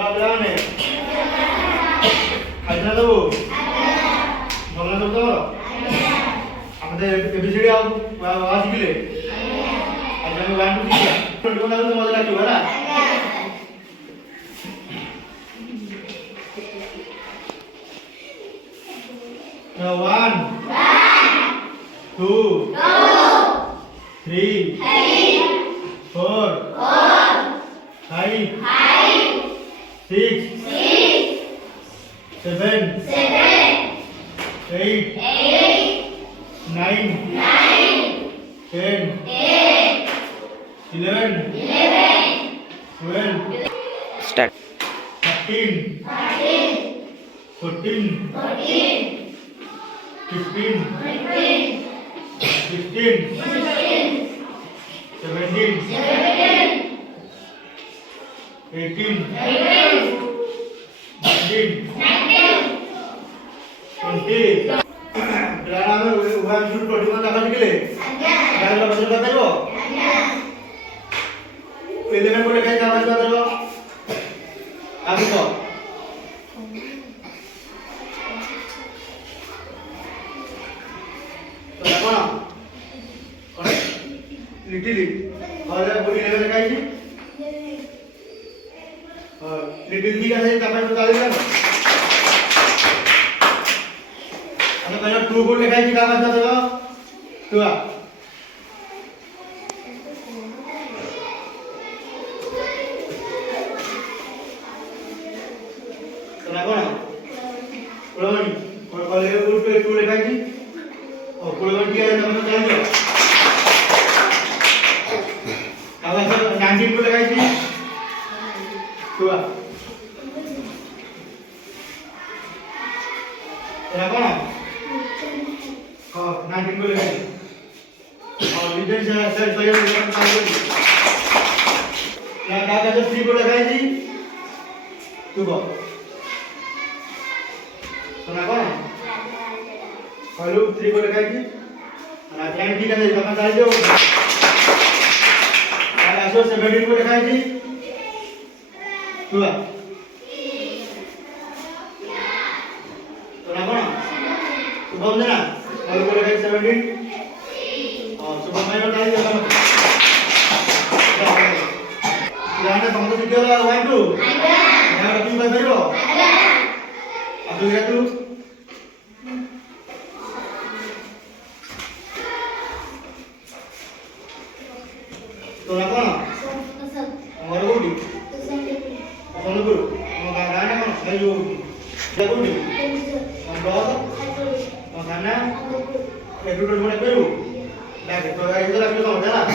Berapa nih? Ada tuh. Mana tuh tuh? Apa deh ABCD aku bahas gile. Ada yang bantu sih ya. Kalau mana tuh mau lagi mana? One, two, three, four, five, six, seven, eight, nine, 10, 11, 12, Start. 13, 14, 15, 16, 17, 18, 19, 20. Berapa uang sudah berdua dapat gile? Kalau betul betul lo. Pilih yang boleh kayak dapat betul lo. Aku kok. Berapa? Little. Kalau boleh level kayak ni. Little ni kan saya dapat betul kan? Kalau dua boleh kayak ni dapat betul lo. Dua. Kenapa? Kalau ni, kalau level dua lekar ni, oh kalau dia ada mana tanya? Kalau nanti dua lekar ni, dua. Kenapa? Oh nanti dua lekar ni. Oh ini saya lepas tanya. Yang dah ada free dua lekar ni, dua. Kenapa? Kalau 3 boleh kaji, anak yang tiga dari kapan saja. Kalau asal 17 boleh kaji, dua. Kenapa? Subhan mana? Kalau boleh kaji 17, oh subhan mana tadi apa? Yang ada bangsa tiga lah, one two. Yang ada tiga baru. Aku lihat tu. Tuh apa? Nomor berapa? Nomor berapa? Nomor kanan apa? Ayo. Berapa ni? Nomor kanan. Itu dulu mana baru? Dah, itu lagi tu sama dah.